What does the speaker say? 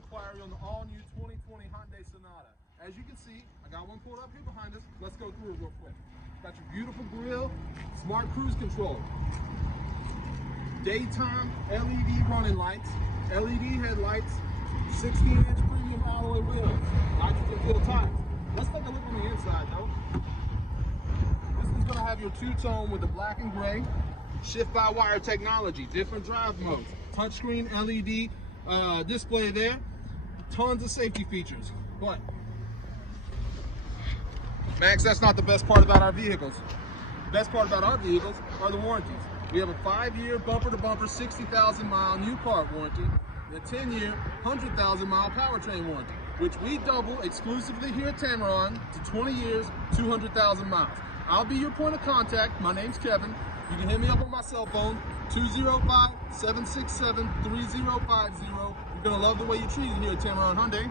inquiry on the all-new 2020 Hyundai Sonata. As you can see, I got one pulled up here behind us. Let's go through it real quick. Got your beautiful grille, smart cruise control, daytime LED running lights, LED headlights, 16-inch premium alloy wheels, nitrogen-filled tires. Let's take a look on the inside though. This is going to have your two-tone with the black and gray, shift-by-wire technology, different drive modes, touchscreen LED display there, tons of safety features. But Max, that's not the best part about our vehicles. The best part about our vehicles are the warranties. We have a 5-year bumper-to-bumper 60,000-mile new car warranty and a 10-year 100,000-mile powertrain warranty, which we double exclusively here at Tameron to 20 years, 200,000 miles. I'll be your point of contact. My name's Kevin. You can hit me up on my cell phone, 205-767-3050. You're going to love the way you're treated here at Tameron Hyundai.